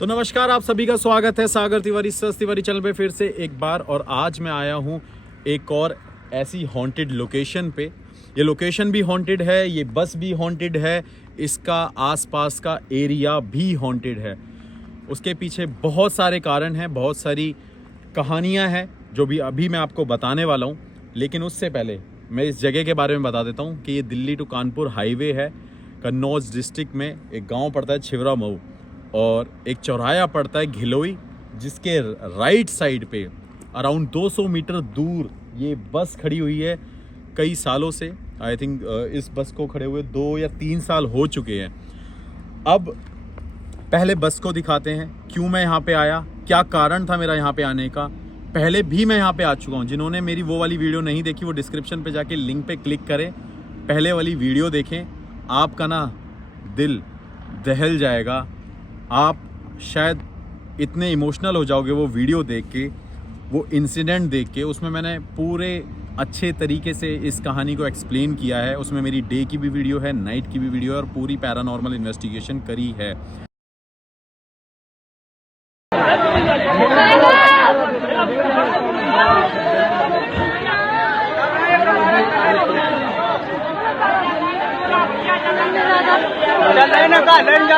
तो नमस्कार, आप सभी का स्वागत है सागर तिवारी सस तिवारी चैनल पे फिर से एक बार। और आज मैं आया हूँ एक और ऐसी हॉन्टेड लोकेशन पे। ये लोकेशन भी हॉन्टेड है, ये बस भी हॉन्टेड है, इसका आसपास का एरिया भी हॉन्टेड है। उसके पीछे बहुत सारे कारण हैं, बहुत सारी कहानियाँ हैं जो भी अभी मैं आपको बताने वाला हूँ। लेकिन उससे पहले मैं इस जगह के बारे में बता देता हूँ कि ये दिल्ली टू कानपुर हाईवे है। कन्नौज डिस्ट्रिक्ट में एक गाँव पड़ता है छिवरा मऊ, और एक चौराया पड़ता है घिलोई, जिसके राइट साइड पे अराउंड 200 मीटर दूर ये बस खड़ी हुई है कई सालों से। आई थिंक इस बस को खड़े हुए 2 या 3 साल हो चुके हैं। अब पहले बस को दिखाते हैं, क्यों मैं यहाँ पे आया, क्या कारण था मेरा यहाँ पे आने का। पहले भी मैं यहाँ पे आ चुका हूँ। जिन्होंने मेरी वो वाली वीडियो नहीं देखी, वो डिस्क्रिप्शन पे जाके लिंक पे क्लिक करें, पहले वाली वीडियो देखें। आपका ना दिल दहल जाएगा, आप शायद इतने इमोशनल हो जाओगे वो वीडियो देख के, वो इंसिडेंट देख के। उसमें मैंने पूरे अच्छे तरीके से इस कहानी को एक्सप्लेन किया है। उसमें मेरी डे की भी वीडियो है, नाइट की भी वीडियो है, और पूरी पैरानॉर्मल इन्वेस्टिगेशन करी है।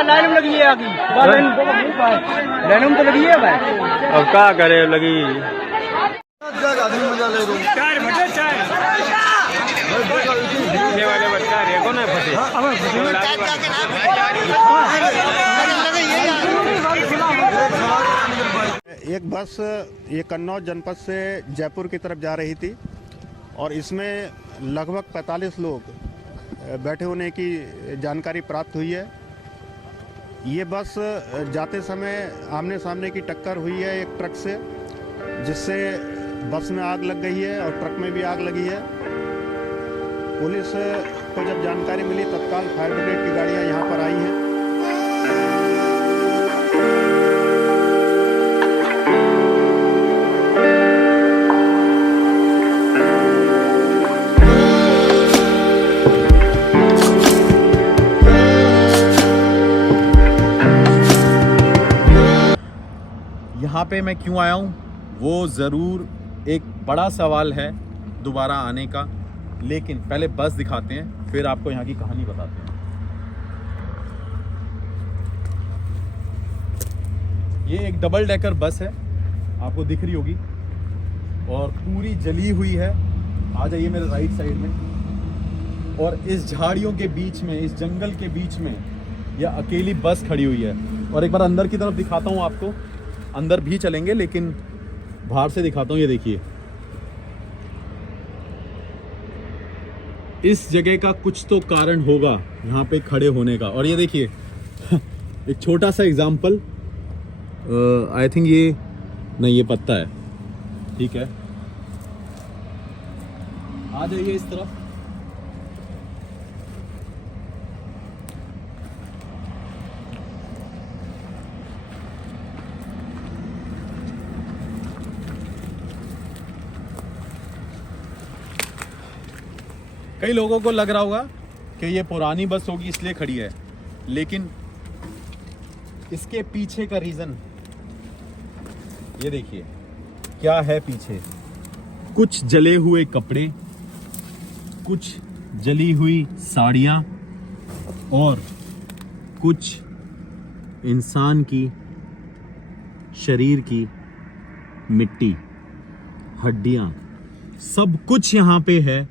लाइन में लगी है आगे, लाइन में तो लगी है भाई। अब क्या करे लगी वाले बच्चा रेको ना फंसे। एक बस ये कन्नौज जनपद से जयपुर की तरफ जा रही थी और इसमें लगभग 45 लोग बैठे होने की जानकारी प्राप्त हुई है। ये बस जाते समय आमने सामने की टक्कर हुई है एक ट्रक से, जिससे बस में आग लग गई है और ट्रक में भी आग लगी है। पुलिस को जब जानकारी मिली, तत्काल फायर ब्रिगेड की गाड़ियां यहाँ पर आई हैं। यहाँ पे मैं क्यों आया हूँ वो ज़रूर एक बड़ा सवाल है दोबारा आने का। लेकिन पहले बस दिखाते हैं, फिर आपको यहाँ की कहानी बताते हैं। ये एक डबल डेकर बस है, आपको दिख रही होगी, और पूरी जली हुई है। आ जाइए मेरे राइट साइड में। और इस झाड़ियों के बीच में, इस जंगल के बीच में यह अकेली बस खड़ी हुई है। और एक बार अंदर की तरफ दिखाता हूँ आपको, अंदर भी चलेंगे लेकिन बाहर से दिखाता हूँ। ये देखिए, इस जगह का कुछ तो कारण होगा यहाँ पे खड़े होने का। और ये देखिए एक छोटा सा एग्जाम्पल, आई थिंक ये नहीं, ये पत्ता है, ठीक है। आ जाइए इस तरफ। कई लोगों को लग रहा होगा कि ये पुरानी बस होगी इसलिए खड़ी है, लेकिन इसके पीछे का रीज़न ये देखिए क्या है पीछे। कुछ जले हुए कपड़े, कुछ जली हुई साड़ियाँ, और कुछ इंसान की शरीर की मिट्टी, हड्डियाँ, सब कुछ यहाँ पे है।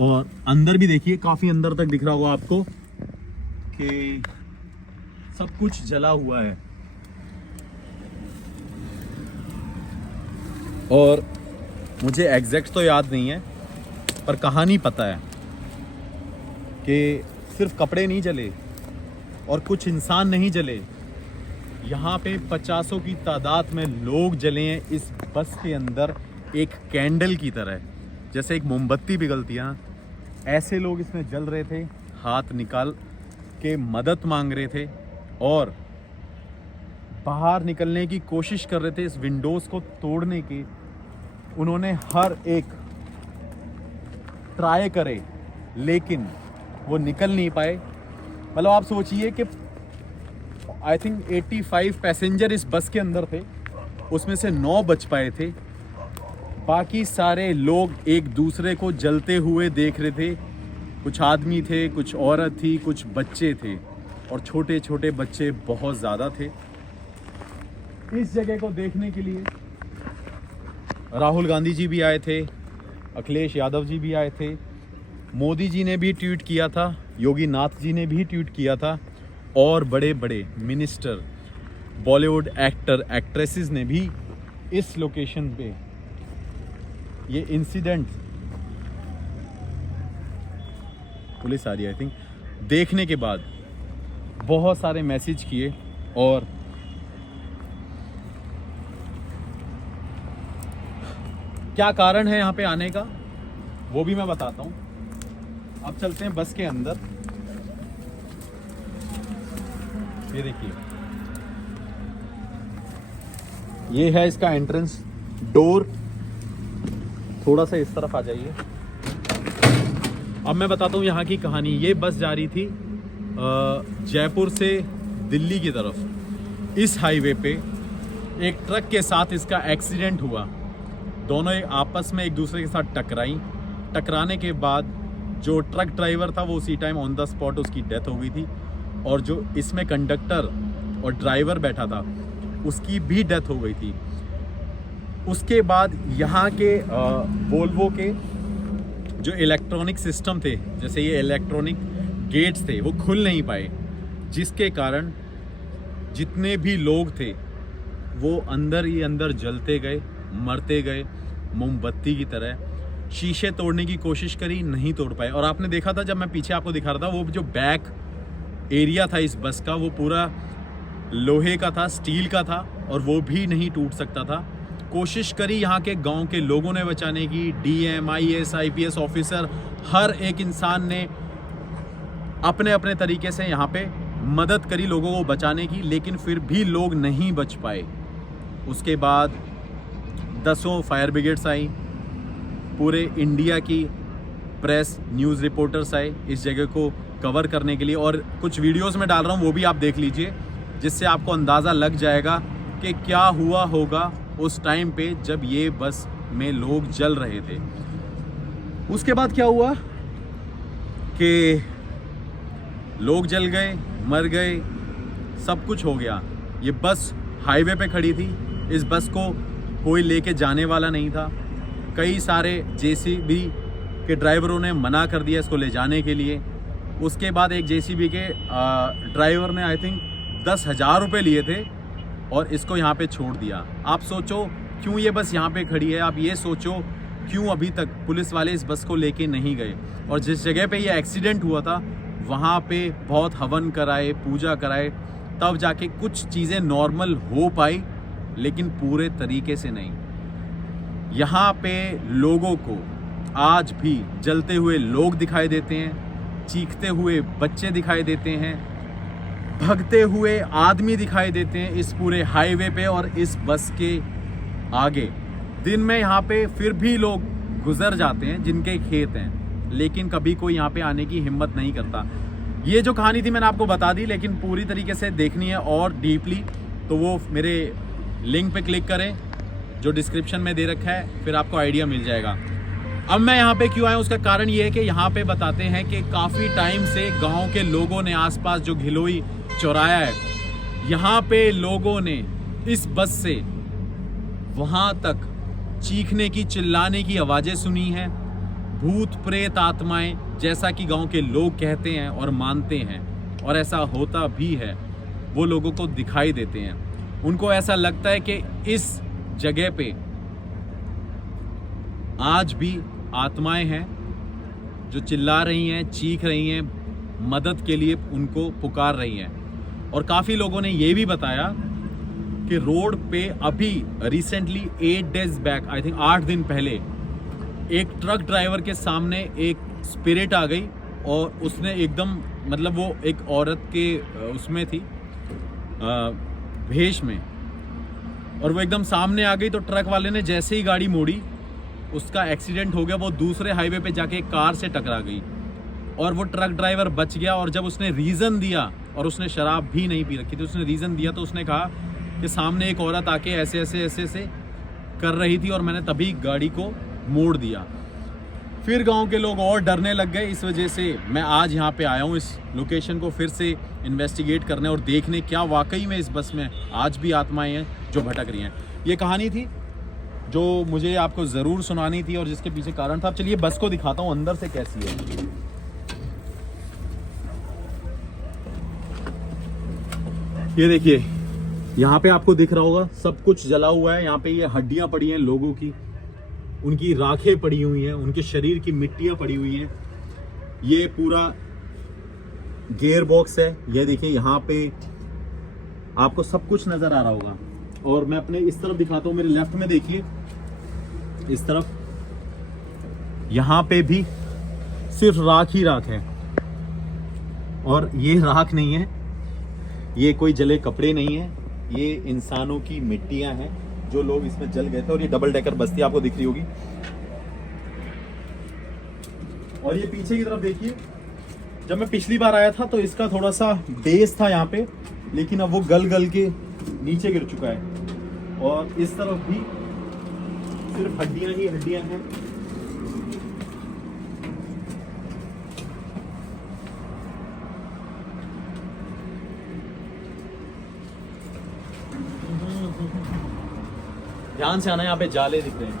और अंदर भी देखिए, काफी अंदर तक दिख रहा होगा आपको कि सब कुछ जला हुआ है। और मुझे एग्जैक्ट तो याद नहीं है, पर कहानी पता है कि सिर्फ कपड़े नहीं जले और कुछ इंसान नहीं जले, यहाँ पे 50 की तादाद में लोग जले हैं इस बस के अंदर, एक कैंडल की तरह, जैसे एक मोमबत्ती पिघलती है ना, ऐसे लोग इसमें जल रहे थे, हाथ निकाल के मदद मांग रहे थे और बाहर निकलने की कोशिश कर रहे थे इस विंडोज़ को तोड़ने की। उन्होंने हर एक ट्राई करे, लेकिन वो निकल नहीं पाए। मतलब आप सोचिए कि आई थिंक 85 पैसेंजर इस बस के अंदर थे, उसमें से 9 बच पाए थे। बाकी सारे लोग एक दूसरे को जलते हुए देख रहे थे। कुछ आदमी थे, कुछ औरत थी, कुछ बच्चे थे और छोटे छोटे बच्चे बहुत ज़्यादा थे। इस जगह को देखने के लिए राहुल गांधी जी भी आए थे, अखिलेश यादव जी भी आए थे, मोदी जी ने भी ट्वीट किया था, योगी नाथ जी ने भी ट्वीट किया था और बड़े बड़े मिनिस्टर, बॉलीवुड एक्टर एक्ट्रेसेस ने भी इस लोकेशन पे ये इंसिडेंट, पुलिस आ रही है आई थिंक, देखने के बाद बहुत सारे मैसेज किए। और क्या कारण है यहाँ पे आने का वो भी मैं बताता हूँ। अब चलते हैं बस के अंदर। ये देखिए, ये है इसका एंट्रेंस डोर। थोड़ा सा इस तरफ आ जाइए। अब मैं बताता हूँ यहाँ की कहानी। ये बस जा रही थी जयपुर से दिल्ली की तरफ। इस हाईवे पे एक ट्रक के साथ इसका एक्सीडेंट हुआ। दोनों आपस में एक दूसरे के साथ टकराने के बाद जो ट्रक ड्राइवर था वो उसी टाइम ऑन द स्पॉट उसकी डेथ हो गई थी, और जो इसमें कंडक्टर और ड्राइवर बैठा था उसकी भी डेथ हो गई थी। उसके बाद यहाँ के वोल्वो के जो इलेक्ट्रॉनिक सिस्टम थे, जैसे ये इलेक्ट्रॉनिक गेट्स थे, वो खुल नहीं पाए, जिसके कारण जितने भी लोग थे वो अंदर ही अंदर जलते गए, मरते गए मोमबत्ती की तरह। शीशे तोड़ने की कोशिश करी, नहीं तोड़ पाए। और आपने देखा था जब मैं पीछे आपको दिखा रहा था, वो जो बैक एरिया था इस बस का वो पूरा लोहे का था, स्टील का था, और वो भी नहीं टूट सकता था। कोशिश करी यहाँ के गांव के लोगों ने बचाने की, डीएम, आईएएस, आईपीएस ऑफिसर, हर एक इंसान ने अपने अपने तरीके से यहाँ पे मदद करी लोगों को बचाने की, लेकिन फिर भी लोग नहीं बच पाए। उसके बाद 10 फायर ब्रिगेड्स आई, पूरे इंडिया की प्रेस, न्यूज़ रिपोर्टर्स आए इस जगह को कवर करने के लिए। और कुछ वीडियोस में डाल रहा हूँ, वो भी आप देख लीजिए, जिससे आपको अंदाज़ा लग जाएगा कि क्या हुआ होगा उस टाइम पे जब ये बस में लोग जल रहे थे। उसके बाद क्या हुआ कि लोग जल गए, मर गए, सब कुछ हो गया। ये बस हाईवे पे खड़ी थी, इस बस को कोई लेके जाने वाला नहीं था। कई सारे जेसीबी के ड्राइवरों ने मना कर दिया इसको ले जाने के लिए। उसके बाद एक जेसीबी के ड्राइवर ने आई थिंक 10,000 रुपये लिए थे और इसको यहाँ पे छोड़ दिया। आप सोचो क्यों ये बस यहाँ पे खड़ी है, आप ये सोचो क्यों अभी तक पुलिस वाले इस बस को लेके नहीं गए। और जिस जगह पे ये एक्सीडेंट हुआ था वहाँ पे बहुत हवन कराए, पूजा कराए, तब जाके कुछ चीज़ें नॉर्मल हो पाई, लेकिन पूरे तरीके से नहीं। यहाँ पे लोगों को आज भी जलते हुए लोग दिखाई देते हैं, चीखते हुए बच्चे दिखाई देते हैं, भगते हुए आदमी दिखाई देते हैं इस पूरे हाईवे पे और इस बस के आगे। दिन में यहाँ पे फिर भी लोग गुजर जाते हैं जिनके खेत हैं, लेकिन कभी कोई यहाँ पे आने की हिम्मत नहीं करता। ये जो कहानी थी मैंने आपको बता दी, लेकिन पूरी तरीके से देखनी है और डीपली तो वो मेरे लिंक पे क्लिक करें जो डिस्क्रिप्शन में दे रखा है, फिर आपको आइडिया मिल जाएगा। अब मैं यहाँ पे क्यों आया, उसका कारण ये है कि यहाँ पे बताते हैं कि काफ़ी टाइम से गांव के लोगों ने आसपास जो घिलोई चौराया है, यहाँ पे लोगों ने इस बस से वहाँ तक चीखने की, चिल्लाने की आवाज़ें सुनी हैं। भूत प्रेत आत्माएं, जैसा कि गांव के लोग कहते हैं और मानते हैं, और ऐसा होता भी है, वो लोगों को दिखाई देते हैं। उनको ऐसा लगता है कि इस जगह पे आज भी आत्माएं हैं जो चिल्ला रही हैं, चीख रही हैं, मदद के लिए उनको पुकार रही हैं। और काफ़ी लोगों ने ये भी बताया कि रोड पे अभी recently 8 days back, I think 8 दिन पहले, एक ट्रक ड्राइवर के सामने एक स्पिरिट आ गई और उसने एकदम, मतलब वो एक औरत के उसमें थी भेष में, और वो एकदम सामने आ गई। तो ट्रक वाले ने जैसे ही गाड़ी मोड़ी उसका एक्सीडेंट हो गया। वो दूसरे हाईवे पे जाके कार से टकरा गई और वो ट्रक ड्राइवर बच गया। और जब उसने रीज़न दिया और उसने शराब भी नहीं पी रखी थी। उसने रीज़न दिया, तो उसने कहा कि सामने एक औरत आके ऐसे ऐसे ऐसे ऐसे कर रही थी और मैंने तभी गाड़ी को मोड़ दिया। फिर गांव के लोग और डरने लग गए। इस वजह से मैं आज यहाँ पे आया हूँ इस लोकेशन को फिर से इन्वेस्टिगेट करने और देखने क्या वाकई में इस बस में आज भी आत्माएं हैं जो भटक रही हैं। ये कहानी थी जो मुझे आपको ज़रूर सुनानी थी और जिसके पीछे कारण था। अब चलिए बस को दिखाता हूँ अंदर से कैसी है। ये देखिए, यहाँ पे आपको दिख रहा होगा सब कुछ जला हुआ है। यहाँ पे ये हड्डियाँ पड़ी हैं लोगों की, उनकी राखें पड़ी हुई हैं, उनके शरीर की मिट्टियाँ पड़ी हुई हैं। ये पूरा गियर बॉक्स है। ये देखिए यहाँ पे आपको सब कुछ नजर आ रहा होगा। और मैं अपने इस तरफ दिखाता हूँ, मेरे लेफ्ट में देखिए, इस तरफ यहाँ पे भी सिर्फ राख ही राख है। और ये राख नहीं है, ये कोई जले कपड़े नहीं है, ये इंसानों की मिट्टियां हैं जो लोग इसमें जल गए थे। और ये डबल डेकर बस थी, आपको दिख रही होगी। और ये पीछे की तरफ देखिए, जब मैं पिछली बार आया था तो इसका थोड़ा सा बेस था यहाँ पे, लेकिन अब वो गल गल के नीचे गिर चुका है। और इस तरफ भी सिर्फ हड्डियां ही हड्डियां हैं। ध्यान से आना, यहाँ पे जाले दिख रहे हैं।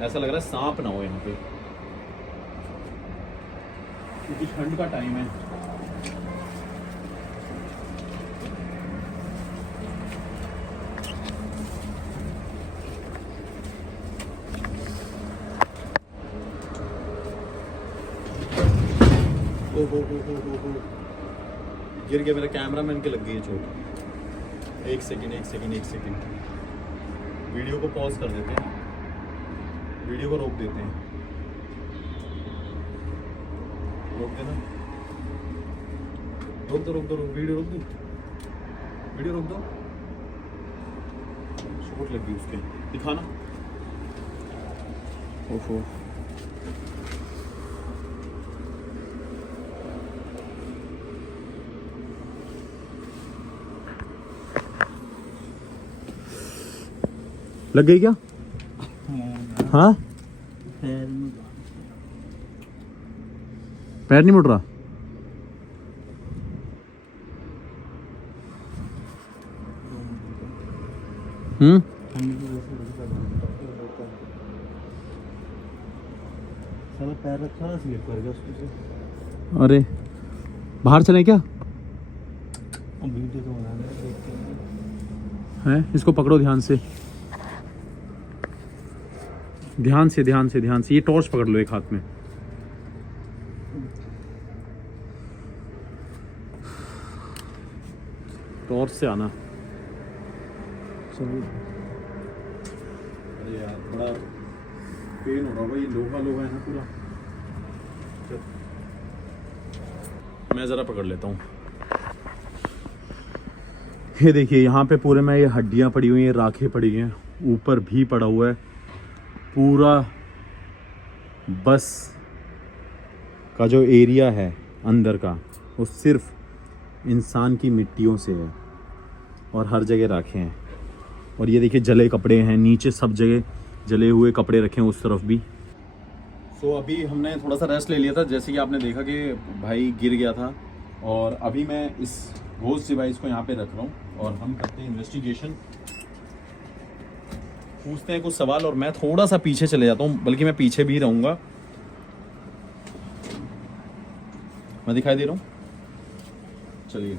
ऐसा लग रहा है सांप ना हो यहाँ पे, क्योंकि ठंड का टाइम है। हो। गिर गया मेरा कैमरा मैन के, लग गई है चोट। एक सेकंड वीडियो को पॉज कर देते हैं, वीडियो को रोक देते हैं। रोक देना, रोक दो वीडियो रोक दो। चोट लगी उसके, दिखाना। ओफो, लग गई क्या? हाँ, पैर नहीं मुड़ रहा। पैर रखा, स्लिप कर गया उसको से। अरे बाहर चलें क्या? वीडियो तो बना रहे हैं, इसको पकड़ो ध्यान से। ये टॉर्च पकड़ लो एक हाथ में। टॉर्च से आना। अरे यार बड़ा पेन हो रहा है, ये लोहा है ना पूरा। मैं जरा पकड़ लेता हूँ। ये देखिए यहाँ पे पूरे में ये हड्डियाँ पड़ी हुई हैं, राखें पड़ी हैं, ऊपर भी पड़ा हुआ है। पूरा बस का जो एरिया है अंदर का, वो सिर्फ इंसान की मिट्टियों से है और हर जगह राखें हैं। और ये देखिए जले कपड़े हैं, नीचे सब जगह जले हुए कपड़े रखे हैं, उस तरफ भी। सो अभी हमने थोड़ा सा रेस्ट ले लिया था, जैसे कि आपने देखा कि भाई गिर गया था। और अभी मैं इस घोस्ट डिवाइस को यहाँ पे रख रहा हूँ और हम करते हैं इन्वेस्टिगेशन, पूछते हैं कुछ सवाल। और मैं थोड़ा सा पीछे चले जाता हूँ, बल्कि मैं पीछे भी रहूँगा। मैं दिखाई दे रहा हूँ, चलिए।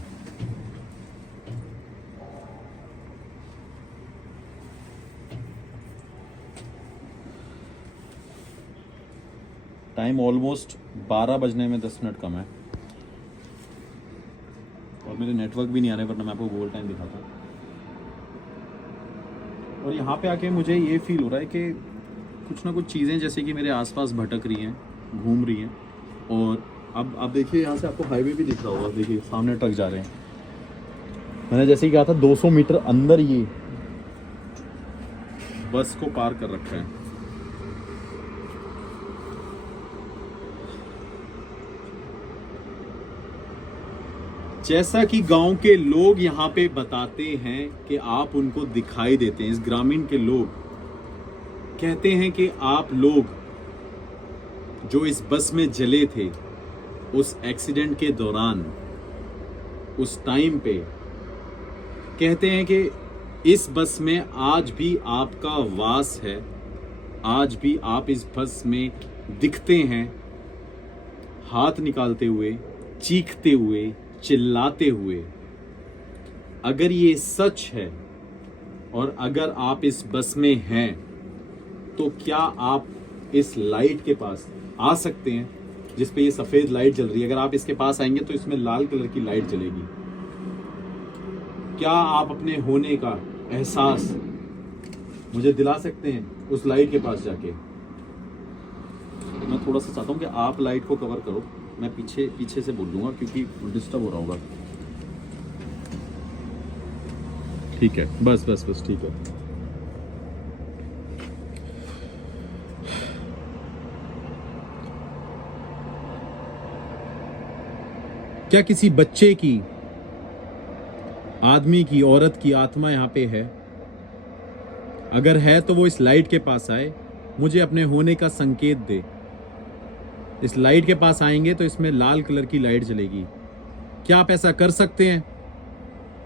टाइम ऑलमोस्ट 12 बजने में 10 मिनट कम है और मेरे नेटवर्क भी नहीं आ रहे, वरना मैं आपको गूगल टाइम दिखाता हूँ। और यहाँ पे आके मुझे ये फील हो रहा है कि कुछ ना कुछ चीज़ें जैसे कि मेरे आसपास भटक रही हैं, घूम रही हैं। और अब देखिए यहाँ से आपको हाईवे भी दिख रहा होगा, देखिए सामने ट्रक जा रहे हैं। मैंने जैसे ही कहा था 200 मीटर अंदर ये बस को पार कर रखा है। जैसा कि गांव के लोग यहाँ पे बताते हैं कि आप उनको दिखाई देते हैं, इस ग्रामीण के लोग कहते हैं कि आप लोग जो इस बस में जले थे उस एक्सीडेंट के दौरान, उस टाइम पे, कहते हैं कि इस बस में आज भी आपका वास है, आज भी आप इस बस में दिखते हैं, हाथ निकालते हुए, चीखते हुए, चिल्लाते हुए। अगर ये सच है और अगर आप इस बस में हैं तो क्या आप इस लाइट के पास आ सकते हैं जिस पे ये सफेद लाइट जल रही है? अगर आप इसके पास आएंगे तो इसमें लाल कलर की लाइट जलेगी। क्या आप अपने होने का एहसास मुझे दिला सकते हैं उस लाइट के पास जाके? मैं थोड़ा सा चाहता हूँ कि आप लाइट को कवर करो, मैं पीछे से बोल दूंगा क्योंकि डिस्टर्ब हो रहा होगा। ठीक है, बस ठीक है। क्या किसी बच्चे की, आदमी की, औरत की आत्मा यहाँ पे है? अगर है तो वो इस लाइट के पास आए, मुझे अपने होने का संकेत दे। इस लाइट के पास आएंगे तो इसमें लाल कलर की लाइट जलेगी। क्या आप ऐसा कर सकते हैं?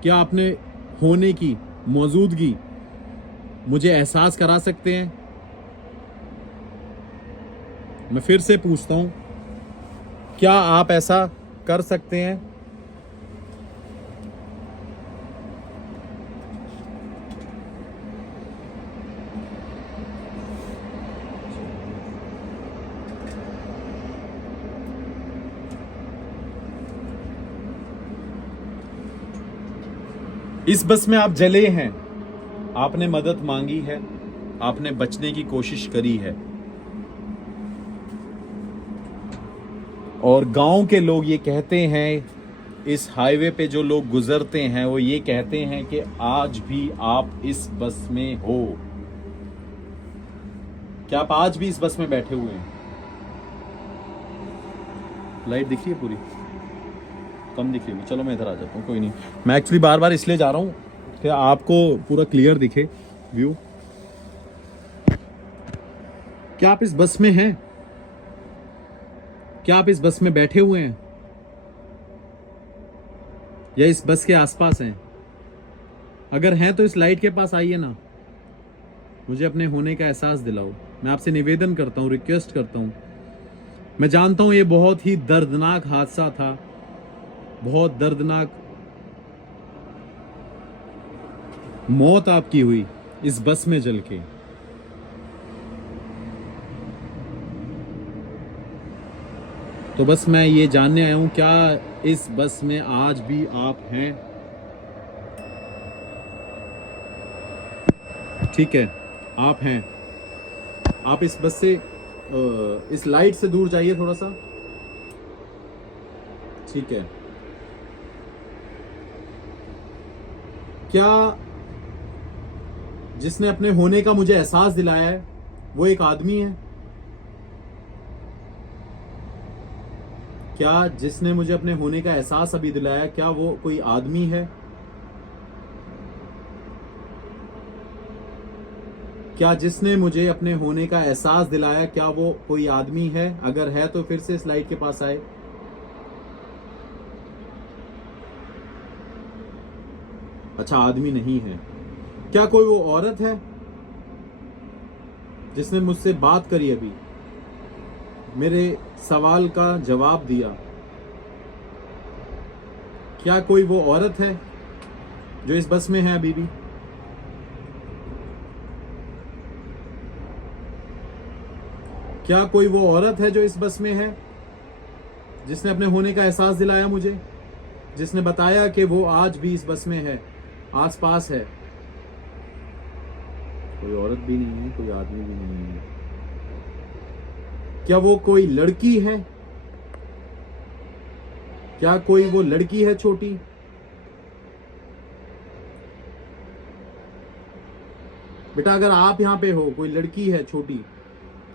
क्या अपने होने की मौजूदगी मुझे एहसास करा सकते हैं? मैं फिर से पूछता हूं, क्या आप ऐसा कर सकते हैं? इस बस में आप जले हैं, आपने मदद मांगी है, आपने बचने की कोशिश करी है, और गांव के लोग ये कहते हैं, इस हाईवे पे जो लोग गुजरते हैं वो ये कहते हैं कि आज भी आप इस बस में हो। क्या आप आज भी इस बस में बैठे हुए हैं? लाइट दिख रही है पूरी? कम दिख रही है। चलो मैं इधर आ जाता हूँ, कोई नहीं। मैं एक्चुअली बार बार इसलिए जा रहा हूँ कि आपको पूरा क्लियर दिखे व्यू। क्या आप इस बस में हैं? क्या आप इस बस में बैठे हुए हैं या इस बस के आसपास हैं? अगर हैं तो इस लाइट के पास आइए ना, मुझे अपने होने का एहसास दिलाओ। मैं आपसे निवेदन करता हूं, रिक्वेस्ट करता हूं। मैं जानता हूं ये बहुत ही दर्दनाक हादसा था, बहुत दर्दनाक मौत आपकी हुई इस बस में जल के। तो बस मैं ये जानने आया हूं, क्या इस बस में आज भी आप हैं? ठीक है, आप हैं। आप इस बस से, इस लाइट से दूर जाइए थोड़ा सा। ठीक है। क्या जिसने अपने होने का मुझे एहसास दिलाया है वो एक आदमी है? क्या जिसने मुझे अपने होने का एहसास अभी दिलाया, क्या वो कोई आदमी है? क्या जिसने मुझे अपने होने का एहसास दिलाया, क्या वो कोई आदमी है? अगर है तो फिर से इस लाइट के पास आए। अच्छा, आदमी नहीं है। क्या कोई वो औरत है जिसने मुझसे बात करी अभी, मेरे सवाल का जवाब दिया? क्या कोई वो औरत है जो इस बस में है अभी भी? क्या कोई वो औरत है जो इस बस में है, जिसने अपने होने का एहसास दिलाया मुझे, जिसने बताया कि वो आज भी इस बस में है, आसपास है? कोई औरत भी नहीं है, कोई आदमी भी नहीं है। क्या वो कोई लड़की है? क्या कोई वो लड़की है छोटी? बेटा, अगर आप यहां पे हो, कोई लड़की है छोटी,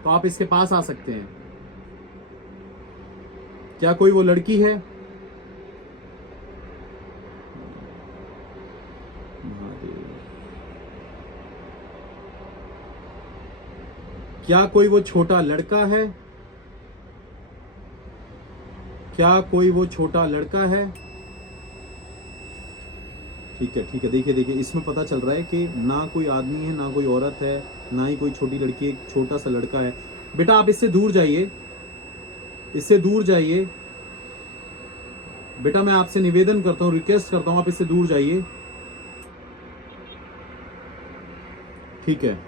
तो आप इसके पास आ सकते हैं। क्या कोई वो लड़की है? क्या कोई वो छोटा लड़का है? क्या कोई वो छोटा लड़का है? ठीक है, देखिए इसमें पता चल रहा है कि ना कोई आदमी है, ना कोई औरत है, ना ही कोई छोटी लड़की, एक छोटा सा लड़का है। बेटा आप इससे दूर जाइए, इससे दूर जाइए। बेटा मैं आपसे निवेदन करता हूं, रिक्वेस्ट करता हूं, आप इससे दूर जाइए। ठीक है।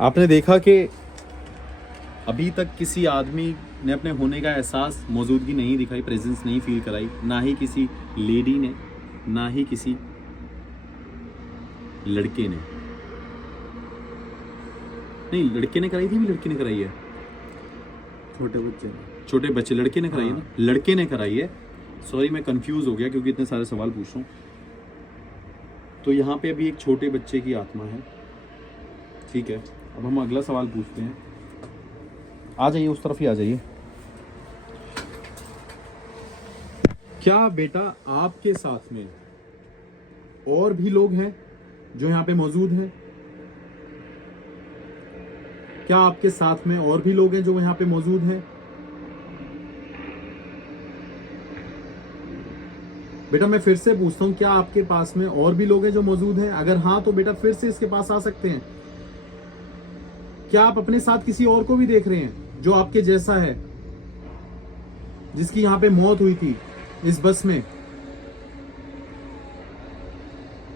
आपने देखा कि अभी तक किसी आदमी ने अपने होने का एहसास, मौजूदगी नहीं दिखाई, प्रेजेंस नहीं फील कराई, ना ही किसी लेडी ने, ना ही किसी लड़के ने। नहीं, लड़के ने कराई थी भी, लड़की ने कराई है? छोटे बच्चे लड़के ने कराई है ना? लड़के ने कराई है। सॉरी मैं कंफ्यूज हो गया क्योंकि इतने सारे सवाल पूछ रहा हूँ। तो यहाँ पे अभी एक छोटे बच्चे की आत्मा है। ठीक है, अब हम अगला सवाल पूछते हैं। आ जाइए, उस तरफ ही आ जाइए। क्या बेटा आपके साथ में और भी लोग हैं जो यहाँ पे मौजूद हैं? क्या आपके साथ में और भी लोग हैं जो यहाँ पे मौजूद हैं? बेटा मैं फिर से पूछता हूं, क्या आपके पास में और भी लोग हैं जो मौजूद हैं? अगर हाँ तो बेटा फिर से इसके पास आ सकते हैं। क्या आप अपने साथ किसी और को भी देख रहे हैं जो आपके जैसा है, जिसकी यहाँ पे मौत हुई थी इस बस में?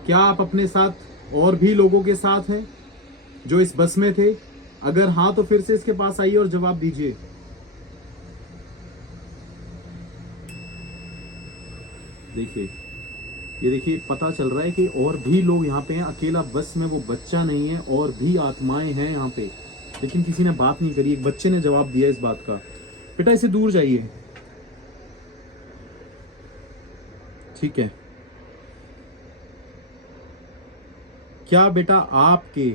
क्या आप अपने साथ और भी लोगों के साथ हैं जो इस बस में थे? अगर हाँ तो फिर से इसके पास आइए और जवाब दीजिए। देखिए, ये देखिए पता चल रहा है कि और भी लोग यहाँ पे हैं। अकेला बस में वो बच्चा नहीं है, और भी आत्माएं हैं यहाँ पे, लेकिन किसी ने बात नहीं करी। एक बच्चे ने जवाब दिया इस बात का। बेटा इसे दूर जाइए। ठीक है। क्या बेटा आपके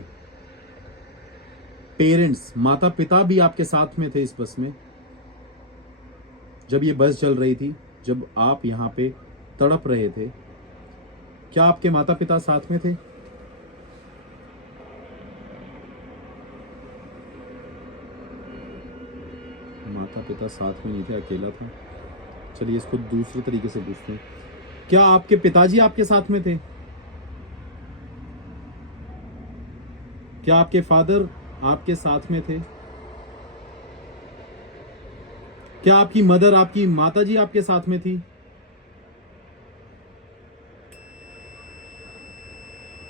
पेरेंट्स, माता पिता भी आपके साथ में थे इस बस में जब ये बस चल रही थी, जब आप यहाँ पे तड़प रहे थे? क्या आपके माता पिता साथ में थे? माता पिता साथ में नहीं थे, अकेला था। चलिए इसको दूसरे तरीके से पूछते हैं। क्या आपके पिताजी आपके साथ में थे? क्या आपके फादर आपके साथ में थे? क्या आपकी मदर, आपकी माताजी आपके साथ में थी?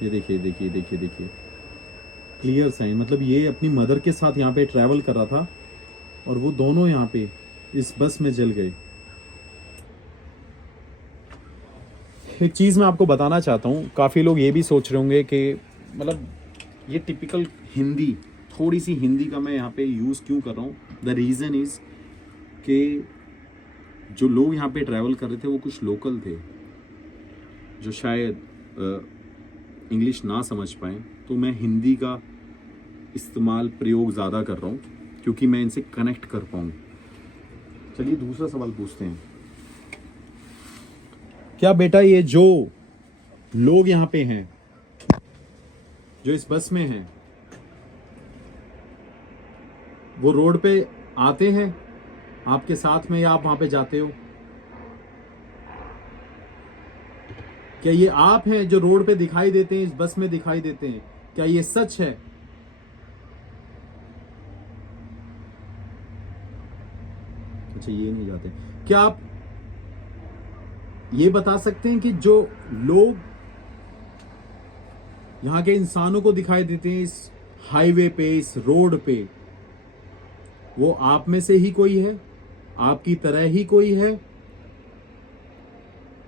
ये देखिए देखिए देखिए देखिए, क्लियर साइन। मतलब ये अपनी मदर के साथ यहाँ पे ट्रैवल कर रहा था और वो दोनों यहाँ पे इस बस में जल गए। एक चीज मैं आपको बताना चाहता हूँ, काफी लोग ये भी सोच रहे होंगे कि मतलब ये टिपिकल हिंदी, थोड़ी सी हिंदी का मैं यहाँ पे यूज क्यों कर रहा हूँ। द रीजन इज कि जो लोग यहाँ पे ट्रैवल कर रहे थे वो कुछ लोकल थे जो शायद इंग्लिश ना समझ पाए, तो मैं हिंदी का इस्तेमाल, प्रयोग ज़्यादा कर रहा हूँ क्योंकि मैं इनसे कनेक्ट कर पाऊँ। चलिए दूसरा सवाल पूछते हैं। क्या बेटा ये जो लोग यहाँ पे हैं, जो इस बस में हैं, वो रोड पे आते हैं आपके साथ में, या आप वहां पे जाते हो? क्या ये आप हैं जो रोड पे दिखाई देते हैं, इस बस में दिखाई देते हैं? क्या ये सच है? अच्छा, ये नहीं जाते। क्या आप ये बता सकते हैं कि जो लोग यहाँ के इंसानों को दिखाई देते हैं इस हाईवे पे, इस रोड पे, वो आप में से ही कोई है? आपकी तरह ही कोई है?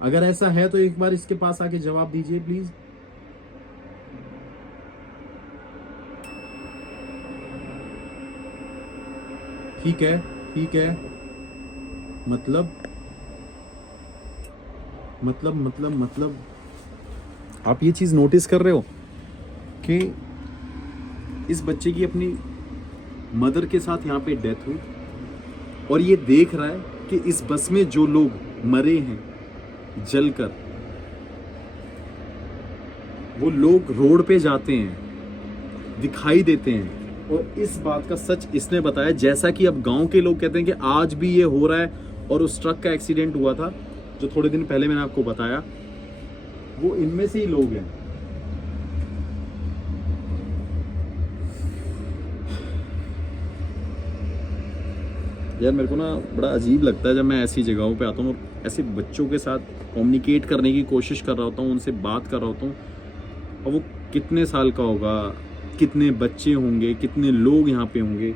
अगर ऐसा है तो एक बार इसके पास आके जवाब दीजिए प्लीज। ठीक है, ठीक है। मतलब आप ये चीज नोटिस कर रहे हो कि इस बच्चे की अपनी मदर के साथ यहाँ पे डेथ हुई और ये देख रहा है कि इस बस में जो लोग मरे हैं जलकर, वो लोग रोड पे जाते हैं, दिखाई देते हैं। और इस बात का सच इसने बताया, जैसा कि अब गांव के लोग कहते हैं कि आज भी ये हो रहा है। और उस ट्रक का एक्सीडेंट हुआ था जो थोड़े दिन पहले मैंने आपको बताया, वो इनमें से ही लोग हैं। यार मेरे को ना बड़ा अजीब लगता है जब मैं ऐसी जगहों पे आता हूँ और ऐसे बच्चों के साथ कम्युनिकेट करने की कोशिश कर रहा होता हूँ, उनसे बात कर रहा होता हूँ। और वो कितने साल का होगा, कितने बच्चे होंगे, कितने लोग यहाँ पे होंगे।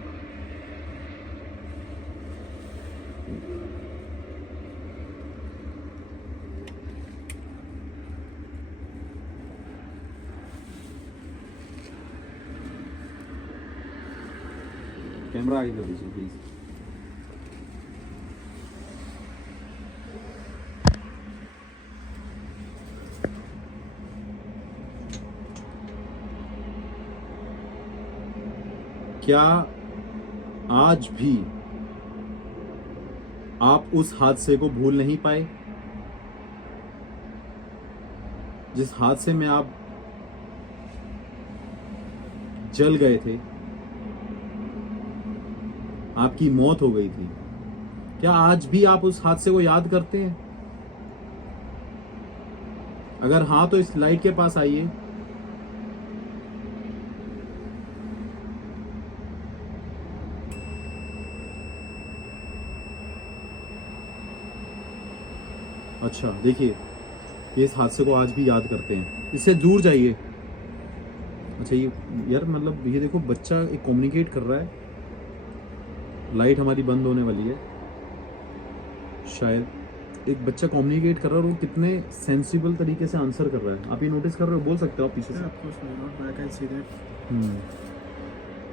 कैमरा आगे कर दीजिए प्लीज। क्या आज भी आप उस हादसे को भूल नहीं पाए, जिस हादसे में आप जल गए थे, आपकी मौत हो गई थी? क्या आज भी आप उस हादसे को याद करते हैं? अगर हाँ तो इस लाइट के पास आइए। अच्छा देखिए, ये इस हादसे को आज भी याद करते हैं। इससे दूर जाइए। अच्छा ये यार मतलब ये देखो, बच्चा एक कम्युनिकेट कर रहा है। लाइट हमारी बंद होने वाली है शायद। एक बच्चा कम्युनिकेट कर रहा है और वो कितने सेंसिबल तरीके से आंसर कर रहा है। आप ये नोटिस कर रहे हो? बोल सकते हो आप पीछे से।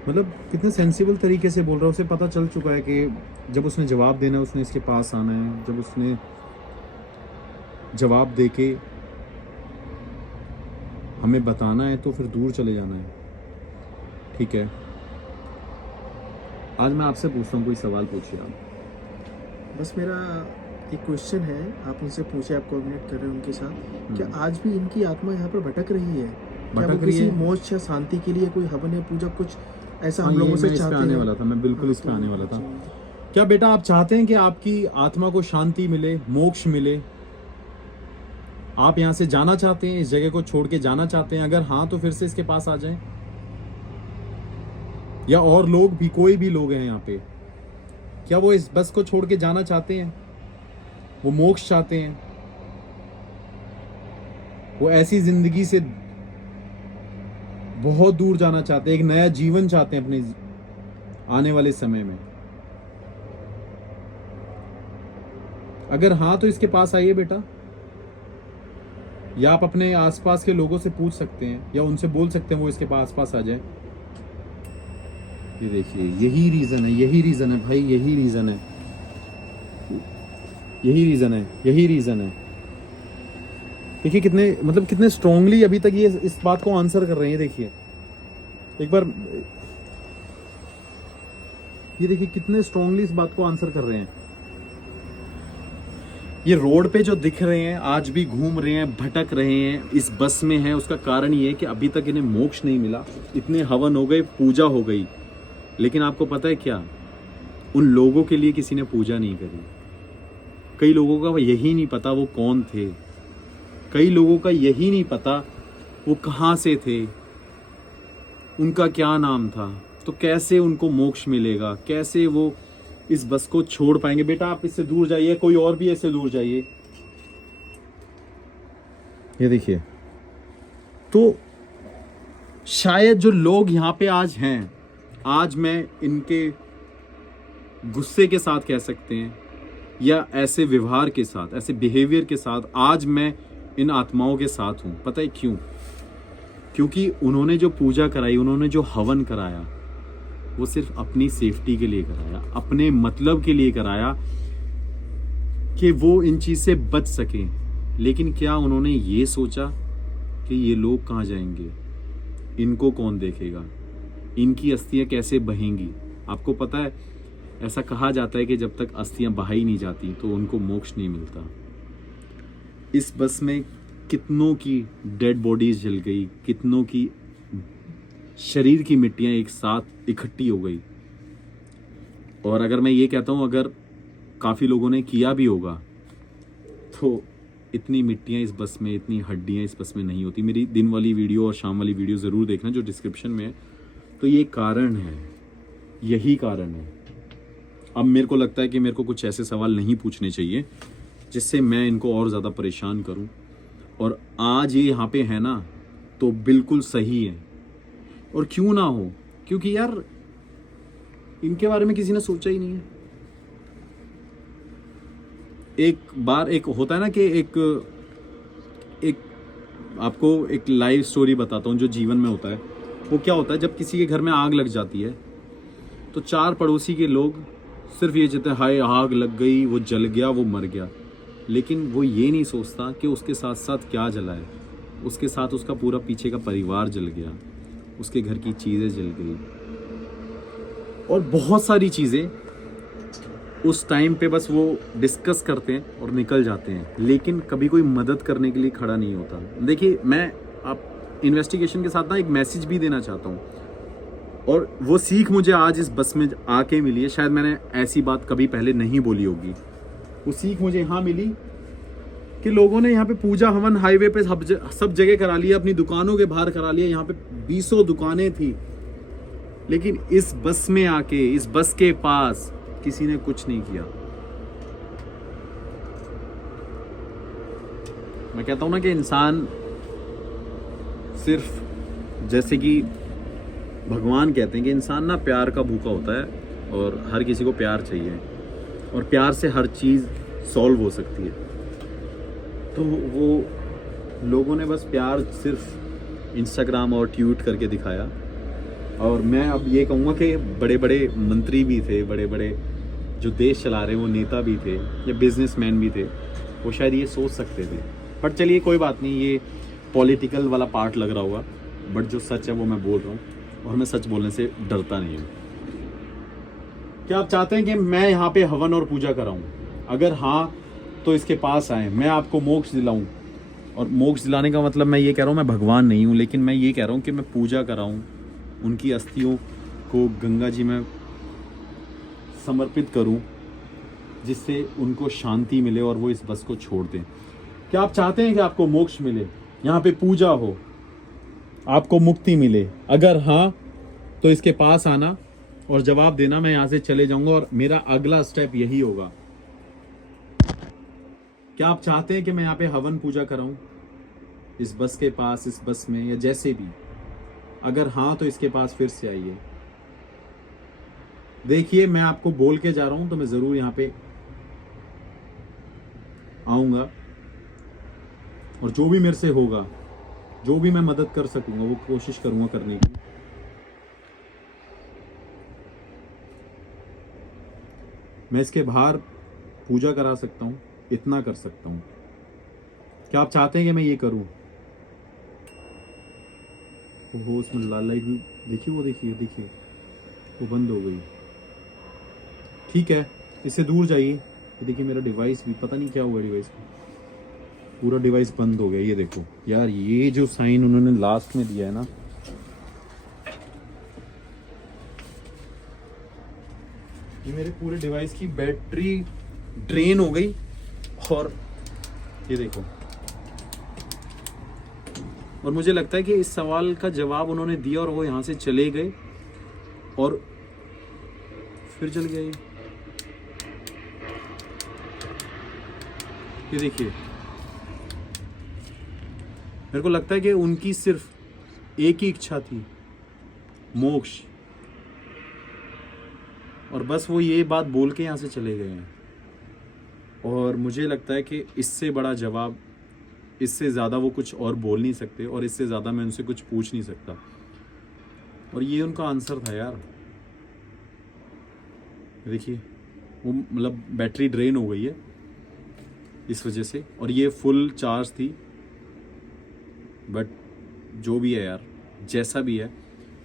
मतलब कितने सेंसिबल तरीके से बोल रहा है। उसे पता चल चुका है कि जब उसने जवाब देना है उसने इसके पास आना है। जब उसने जवाब देके हमें बताना है तो फिर दूर चले जाना है। ठीक है, आज मैं आपसे पूछता हूँ, कोई सवाल पूछिए आप। बस मेरा एक क्वेश्चन है, आप उनसे पूछे, आप कोऑर्डिनेट कर रहे हैं उनके साथ। क्या आज भी इनकी आत्मा यहाँ पर भटक रही है? क्या वो किसी मोक्ष या शांति के लिए कोई हवन या पूजा कुछ ऐसा हम लोगों से चाहते हैं? आने वाला था मैं, बिल्कुल इस पे आने वाला था। क्या बेटा आप चाहते हैं कि आपकी आत्मा को शांति मिले, मोक्ष मिले? आप यहाँ से जाना चाहते हैं, इस जगह को छोड़ के जाना चाहते हैं? अगर हाँ तो फिर से इसके पास आ जाएं। या और लोग भी, कोई भी लोग हैं यहाँ पे, क्या वो इस बस को छोड़ के जाना चाहते हैं? वो मोक्ष चाहते हैं? वो ऐसी जिंदगी से बहुत दूर जाना चाहते हैं, एक नया जीवन चाहते हैं अपने आने वाले समय में? अगर हाँ तो इसके पास आइए बेटा। या आप अपने आसपास के लोगों से पूछ सकते हैं या उनसे बोल सकते हैं वो इसके पास आ जाए। ये देखिए, यही रीजन है, यही रीजन है भाई, यही रीजन है, यही रीजन है, यही रीजन है। देखिए कितने मतलब कितने स्ट्रांगली अभी तक ये इस बात को आंसर कर रहे हैं। देखिए एक बार ये देखिए कितने स्ट्रांगली इस बात को आंसर कर रहे हैं। ये रोड पे जो दिख रहे हैं, आज भी घूम रहे हैं, भटक रहे हैं, इस बस में हैं, उसका कारण ये है कि अभी तक इन्हें मोक्ष नहीं मिला। इतने हवन हो गए, पूजा हो गई, लेकिन आपको पता है क्या, उन लोगों के लिए किसी ने पूजा नहीं करी। कई लोगों का यही नहीं पता वो कौन थे, कई लोगों का यही नहीं पता वो कहाँ से थे, उनका क्या नाम था। तो कैसे उनको मोक्ष मिलेगा, कैसे वो इस बस को छोड़ पाएंगे? बेटा आप इससे दूर जाइए, कोई और भी इससे दूर जाइए। ये देखिए, तो शायद जो लोग यहाँ पे आज हैं, आज मैं इनके गुस्से के साथ कह सकते हैं या ऐसे व्यवहार के साथ, ऐसे बिहेवियर के साथ आज मैं इन आत्माओं के साथ हूँ। पता है क्यों? क्योंकि उन्होंने जो पूजा कराई, उन्होंने जो हवन कराया, वो सिर्फ अपनी सेफ्टी के लिए कराया, अपने मतलब के लिए कराया कि वो इन चीज से बच सकें। लेकिन क्या उन्होंने ये सोचा कि ये लोग कहाँ जाएंगे, इनको कौन देखेगा, इनकी अस्थियां कैसे बहेंगी? आपको पता है ऐसा कहा जाता है कि जब तक अस्थियां बहाई नहीं जाती तो उनको मोक्ष नहीं मिलता। इस बस में कितनों की डेड बॉडीज जल गई, कितनों की शरीर की मिट्टियां एक साथ इकट्ठी हो गई। और अगर मैं ये कहता हूं अगर काफ़ी लोगों ने किया भी होगा तो इतनी मिट्टियां इस बस में, इतनी हड्डियां इस बस में नहीं होती। मेरी दिन वाली वीडियो और शाम वाली वीडियो ज़रूर देखना जो डिस्क्रिप्शन में है। तो ये कारण है, यही कारण है। अब मेरे को लगता है कि मेरे को कुछ ऐसे सवाल नहीं पूछने चाहिए जिससे मैं इनको और ज़्यादा परेशान करूं। और आज ये यहाँ पे है ना तो बिल्कुल सही है। और क्यों ना हो, क्योंकि यार इनके बारे में किसी ने सोचा ही नहीं है। एक बार एक होता है ना कि एक आपको एक लाइव स्टोरी बताता हूँ जो जीवन में होता है। वो क्या होता है, जब किसी के घर में आग लग जाती है तो 4 पड़ोसी के लोग सिर्फ ये चाहते हैं हाय आग लग गई, वो जल गया, वो मर गया। लेकिन वो ये नहीं सोचता कि उसके साथ साथ क्या जला है। उसके साथ उसका पूरा पीछे का परिवार जल गया, उसके घर की चीज़ें जल गई और बहुत सारी चीज़ें उस टाइम पे बस वो डिस्कस करते हैं और निकल जाते हैं। लेकिन कभी कोई मदद करने के लिए खड़ा नहीं होता। देखिए, मैं आप इन्वेस्टिगेशन के साथ ना एक मैसेज भी देना चाहता हूँ और वो सीख मुझे आज इस बस में आके मिली है। शायद मैंने ऐसी बात कभी पहले नहीं बोली होगी। वो सीख मुझे यहाँ मिली कि लोगों ने यहाँ पे पूजा हवन हाईवे पे सब जगह करा लिया, अपनी दुकानों के बाहर करा लिया। यहाँ पे 20 दुकानें थी, लेकिन इस बस में आके, इस बस के पास किसी ने कुछ नहीं किया। मैं कहता हूं ना कि इंसान सिर्फ जैसे कि भगवान कहते हैं कि इंसान ना प्यार का भूखा होता है और हर किसी को प्यार चाहिए और प्यार से हर चीज़ सॉल्व हो सकती है। तो वो लोगों ने बस प्यार सिर्फ इंस्टाग्राम और ट्वीट करके दिखाया। और मैं अब ये कहूँगा कि बड़े बड़े मंत्री भी थे, बड़े बड़े जो देश चला रहे वो नेता भी थे या बिजनेसमैन भी थे, वो शायद ये सोच सकते थे। पर चलिए कोई बात नहीं, ये पॉलिटिकल वाला पार्ट लग रहा होगा, बट जो सच है वो मैं बोल रहा हूँ और मैं सच बोलने से डरता नहीं हूँ। क्या आप चाहते हैं कि मैं यहाँ पे हवन और पूजा कराऊँ? अगर हाँ तो इसके पास आए, मैं आपको मोक्ष दिलाऊँ। और मोक्ष दिलाने का मतलब मैं ये कह रहा हूँ मैं भगवान नहीं हूँ, लेकिन मैं ये कह रहा हूँ कि मैं पूजा कराऊँ, उनकी अस्थियों को गंगा जी में समर्पित करूं, जिससे उनको शांति मिले और वो इस बस को छोड़ दें। क्या आप चाहते हैं कि आपको मोक्ष मिले, यहाँ पे पूजा हो, आपको मुक्ति मिले? अगर हाँ तो इसके पास आना और जवाब देना। मैं यहाँ से चले जाऊंगा और मेरा अगला स्टेप यही होगा। क्या आप चाहते हैं कि मैं यहाँ पे हवन पूजा कराऊं इस बस के पास, इस बस में या जैसे भी? अगर हाँ तो इसके पास फिर से आइए। देखिए, मैं आपको बोल के जा रहा हूं तो मैं जरूर यहाँ पे आऊंगा और जो भी मेरे से होगा, जो भी मैं मदद कर सकूंगा वो कोशिश करूंगा करने की। मैं इसके बाहर पूजा करा सकता हूं, इतना कर सकता हूं। क्या आप चाहते हैं कि मैं ये करूं? वो उसमें लाल लाइट भी देखिए, वो देखिए वो बंद हो गई। ठीक है, इससे दूर जाइए। ये देखिए मेरा डिवाइस भी पता नहीं क्या हुआ, डिवाइस को पूरा डिवाइस बंद हो गया। ये देखो यार, ये जो साइन उन्होंने लास्ट में दिया है ना, ये मेरे पूरे डिवाइस की बैटरी ड्रेन हो गई। और ये देखो, और मुझे लगता है कि इस सवाल का जवाब उन्होंने दिया और वो यहाँ से चले गए और फिर चल गया। ये देखिए, मेरे को लगता है कि उनकी सिर्फ एक ही इच्छा थी, मोक्ष, और बस वो ये बात बोल के यहाँ से चले गए हैं। और मुझे लगता है कि इससे बड़ा जवाब, इससे ज़्यादा वो कुछ और बोल नहीं सकते और इससे ज़्यादा मैं उनसे कुछ पूछ नहीं सकता। और ये उनका आंसर था यार। देखिए, वो मतलब बैटरी ड्रेन हो गई है इस वजह से, और ये फुल चार्ज थी। बट जो भी है यार, जैसा भी है,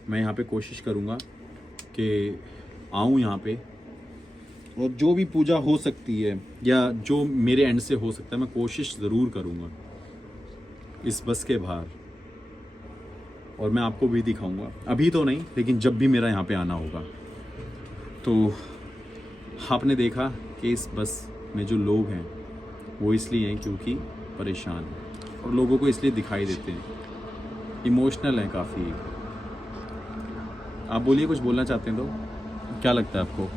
मैं यहाँ पे कोशिश करूँगा कि आऊँ यहाँ पे, और जो भी पूजा हो सकती है या जो मेरे एंड से हो सकता है मैं कोशिश ज़रूर करूँगा। इस बस के बाहर, और मैं आपको भी दिखाऊंगा, अभी तो नहीं लेकिन जब भी मेरा यहाँ पे आना होगा। तो आपने देखा कि इस बस में जो लोग हैं वो इसलिए हैं क्योंकि परेशान हैं, और लोगों को इसलिए दिखाई देते हैं, इमोशनल हैं काफ़ी। आप बोलिए, कुछ बोलना चाहते हैं तो क्या लगता है आपको?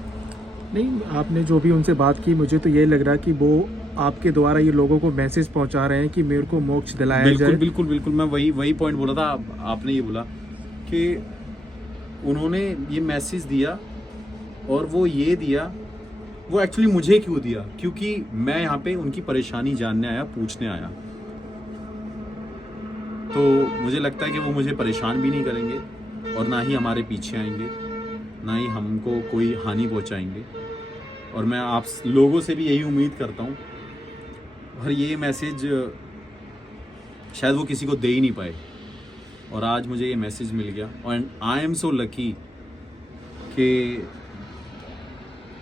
नहीं, आपने जो भी उनसे बात की, मुझे तो ये लग रहा है कि वो आपके द्वारा ये लोगों को मैसेज पहुंचा रहे हैं कि मेरे को मोक्ष दिलाया बिल्कुल जाए। बिल्कुल बिल्कुल, मैं वही पॉइंट बोला था। आपने ये बोला कि उन्होंने ये मैसेज दिया, और वो ये दिया, वो एक्चुअली मुझे क्यों दिया? क्योंकि मैं यहाँ पे उनकी परेशानी जानने आया, पूछने आया। तो मुझे लगता है कि वो मुझे परेशान भी नहीं करेंगे, और ना ही हमारे पीछे आएंगे, ना ही हमको कोई हानि पहुंचाएंगे। और मैं आप लोगों से भी यही उम्मीद करता हूँ। और ये मैसेज शायद वो किसी को दे ही नहीं पाए, और आज मुझे ये मैसेज मिल गया। और आई एम सो लकी कि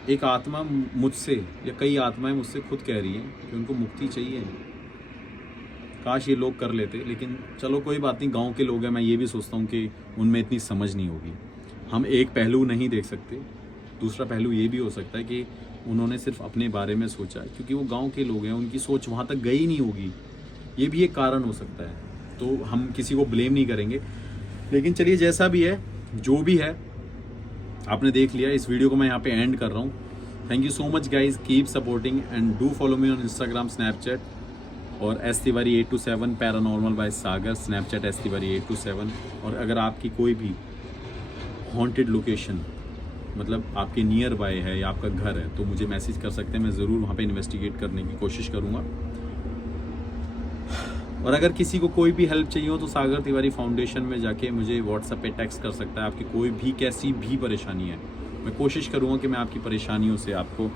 एक आत्मा मुझसे, या कई आत्माएं मुझसे खुद कह रही हैं कि उनको मुक्ति चाहिए। काश ये लोग कर लेते, लेकिन चलो कोई बात नहीं, गांव के लोग हैं। मैं ये भी सोचता हूँ कि उनमें इतनी समझ नहीं होगी। हम एक पहलू नहीं देख सकते, दूसरा पहलू ये भी हो सकता है कि उन्होंने सिर्फ अपने बारे में सोचा है, क्योंकि वो गांव के लोग हैं, उनकी सोच वहाँ तक गई नहीं होगी। ये भी एक कारण हो सकता है। तो हम किसी को ब्लेम नहीं करेंगे, लेकिन चलिए जैसा भी है, जो भी है, आपने देख लिया। इस वीडियो को मैं यहाँ पे एंड कर रहा हूँ। Thank you so much guys, keep supporting and do follow me on Instagram, Snapchat, और STiwari 827 पैरानॉर्मल बाय सागर, स्नैपचैट STiwari 827। और अगर आपकी कोई भी हॉन्टेड लोकेशन, मतलब आपके नियर बाय है या आपका घर है, तो मुझे मैसेज कर सकते हैं। मैं ज़रूर वहाँ पे इन्वेस्टिगेट करने की कोशिश करूँगा। और अगर किसी को कोई भी हेल्प चाहिए हो तो सागर तिवारी फाउंडेशन में जाके मुझे व्हाट्सएप पे टेक्स्ट कर सकता है। आपकी कोई भी कैसी भी परेशानी है, मैं कोशिश करूँगा कि मैं आपकी परेशानियों से आपको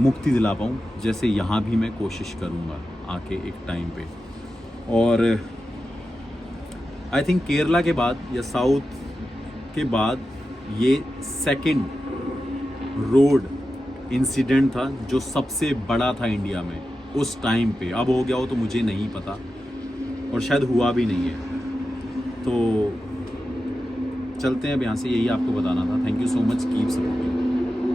मुक्ति दिला पाऊँ, जैसे यहाँ भी मैं कोशिश करूँगा आके एक टाइम पे। और आई थिंक केरला के बाद या साउथ के बाद ये सेकंड रोड इंसिडेंट था जो सबसे बड़ा था इंडिया में उस टाइम पे। अब हो गया हो तो मुझे नहीं पता, और शायद हुआ भी नहीं है। तो चलते हैं अब यहाँ से, यही आपको बताना था। Thank you so much, keep supporting.